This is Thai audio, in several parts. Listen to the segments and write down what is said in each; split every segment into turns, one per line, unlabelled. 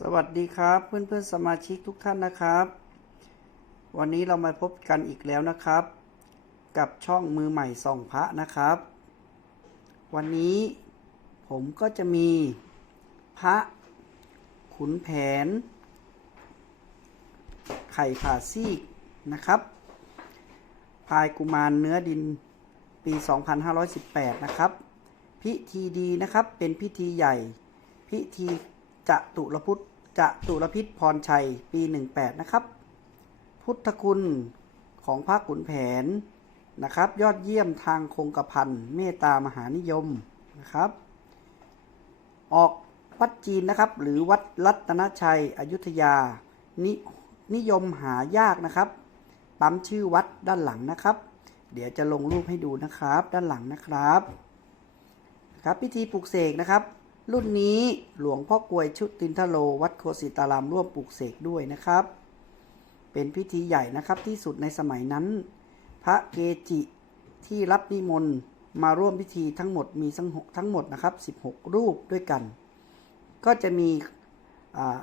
สวัสดีครับเพื่อนเพื่อนๆสมาชิกทุกท่านนะครับ วันนี้เรามาพบกันอีกแล้วนะครับ กับช่องมือใหม่ส่องพระนะครับ วันนี้ผมก็จะมีพระขุนแผน ไข่ผ่าซีกนะครับพายกุมารเนื้อดินปี 2518 นะครับ พิธีดีนะครับเป็นพิธีใหญ่พิธี จะตุรพุทธจะตุรพิษพรชัยปี 18 นะครับ พุทธคุณของพระขุนแผนนะครับ ยอดเยี่ยมทางคงกระพันเมตตามหานิยมนะครับ ออกวัดจีนนะครับ หรือวัดรัตนชัยอยุธยานินิยมหายากนะครับปั๊มชื่อวัดด้านหลังนะครับ เดี๋ยวจะลงรูปให้ดูนะครับ ด้านหลังนะครับนะครับพิธีปลุกเสกนะครับ รุ่นนี้หลวงพ่อกลวยชุดตินทโลวัดโคสิตารามร่วมปลูกเสกด้วยนะครับ เป็นพิธีใหญ่นะครับที่สุดในสมัยนั้น พระเกจิที่รับนิมนต์มาร่วมพิธีทั้งหมดมีทั้งหกทั้งหมดนะครับ 16 รูปด้วยกัน ก็จะมี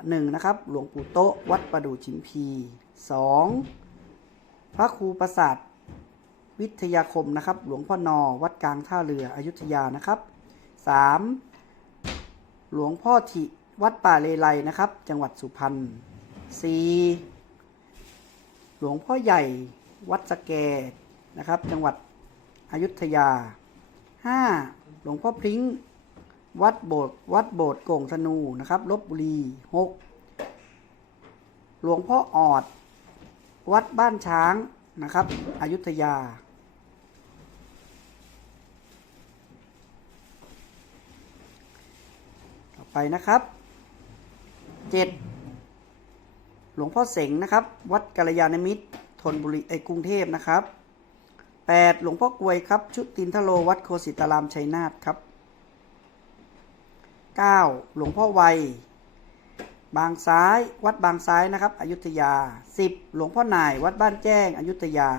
หนึ่งนะครับ หลวงปู่โตะวัดประดูชิมพีสองพระครูประสาทวิทยาคมนะครับ หลวงพ่อนอวัดกลางท่าเรืออยุธยานะครับสาม หลวงพ่อทิวัดป่าเลไลนะครับ จังหวัดสุพรรณสี่หลวงพ่อใหญ่วัดสแกนะครับ จังหวัดอยุธยาห้าหลวงพ่อพริ้งวัดโบสถ์วัดโบสถ์โก่งธนูนะครับลบบุรีหกหลวงพ่อออด วัดบ้านช้างนะครับอยุธยา ต่อ ไปนะครับ 7. หลวงพ่อเสงนะครับ วัดกัลยาณมิตรธนบุรีไอกรุงเทพนะครับ 8. หลวงพ่อกลวยครับ ชุตินทโลวัดโคสิตารามชัยนาทครับ 9. หลวงพ่อวัย บางซ้าย วัดบางซ้ายนะครับ อยุธยา 10. หลวงพ่อหน่าย วัดบ้านแจ้ง อยุธยา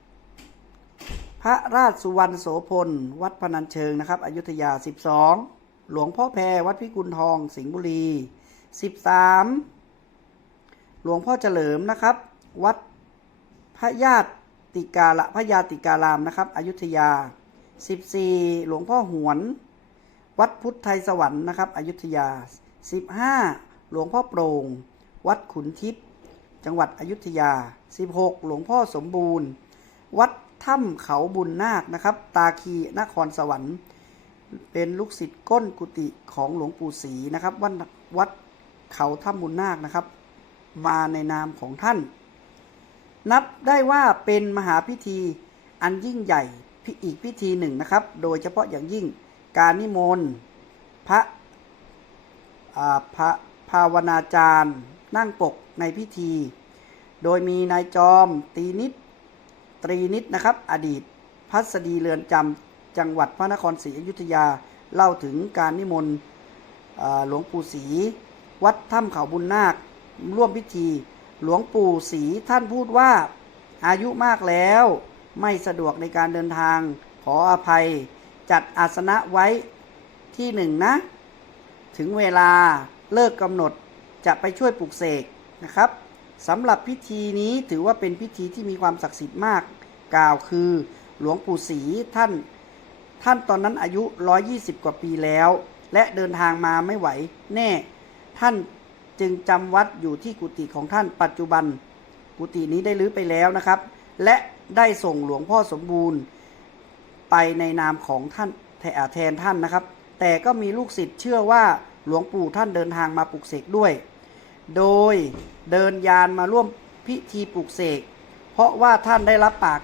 11. พระราชสุวรรณโสพล วัดพนัญเชิงนะครับ อยุธยา12 หลวงพ่อแพรวัดพิกุลทอง สิงห์บุรี 13 หลวงพ่อเฉลิมนะครับ วัดพระญาติกาละพระยาติการามนะครับ อยุธยา 14 หลวงพ่อหวน วัดพุทธไทยสวรรค์นะครับ อยุธยา 15 หลวงพ่อโปร่ง วัดขุนทิพย์จังหวัดอยุธยา 16 หลวงพ่อสมบูรณ์ วัดถ้ำเขาบุญนาคนะครับ ตาคีนครสวรรค์ เป็นลูกศิษย์ก้นกุฏิของหลวงปู่ศรีนะครับวัดวัดเขาถ้ำบุญนาคนะครับ มาในนามของท่าน นับได้ว่าเป็นมหาพิธีอันยิ่งใหญ่พิอีกพิธีหนึ่งนะครับ โดยเฉพาะอย่างยิ่งการนิมนต์พระอ่าพระภาวนาจารย์นั่งปกในพิธี โดยมีนายจอมตีนิดตรีนิดนะครับ อดีตพัสดีเรือนจำ จังหวัดพระนครศรีอยุธยาเล่าถึงการนิมนต์หลวงปู่ศรีวัดถ้ำเขาบุญนาค ร่วมพิธี หลวงปู่ศรีท่านพูดว่าอายุมากแล้ว ไม่สะดวกในการเดินทางขออภัย จัดอาสนะไว้ที่หนึ่งนะ ถึงเวลาเลิกกำหนดจะไปช่วยปลุกเสกนะครับสำหรับพิธีนี้ถือว่าเป็นพิธีที่มีความศักดิ์สิทธิ์มาก กล่าวคือ หลวงปู่ศรีท่าน ท่านตอนนั้นอายุ 120 กว่าปีแล้ว และเดินทางมาไม่ไหว แน่ ท่านจึงจำวัดอยู่ที่กุฏิของท่านปัจจุบัน กุฏินี้ได้รื้อไปแล้วนะครับ และได้ส่งหลวงพ่อสมบูรณ์ ไปในนามของท่านแทอ่าแทนท่านนะครับ แต่ก็มีลูกศิษย์เชื่อว่าหลวงปู่ท่านเดินทางมาปลุกเสกด้วย โดยเดินยานมาร่วมพิธีปลุกเสก เพราะว่าท่านได้รับปาก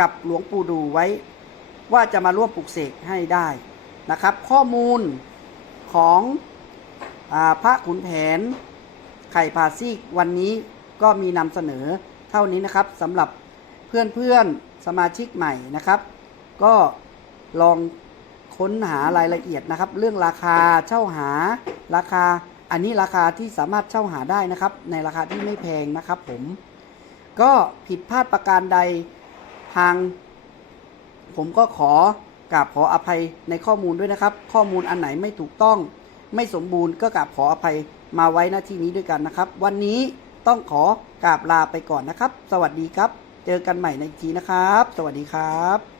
กับหลวงปู่ดูไว้ ว่าจะมาร่วมปลุกเสกให้ได้นะครับ ข้อมูลของอพระขุนแผนไข่พาซีกวันนี้ก็มีนำเสนอเท่านี้นะครับสำหรับเพื่อนๆสมาชิกใหม่นะครับ ก็ลองค้นหารายละเอียดนะครับ เรื่องราคาเช่าหาราคา อันนี้ราคาที่สามารถเช่าหาได้นะครับ ในราคาที่ไม่แพงนะครับผม ก็ผิดพลาดประการใดทาง ผมก็ขอกราบขออภัยในข้อมูลด้วยนะครับ ข้อมูลอันไหนไม่ถูกต้อง ไม่สมบูรณ์ก็กราบขออภัยมาไว้หน้าที่นี้ด้วยกันนะครับ วันนี้ต้องขอกราบลาไปก่อนนะครับ สวัสดีครับ เจอกันใหม่ในอีกทีนะครับ สวัสดีครับ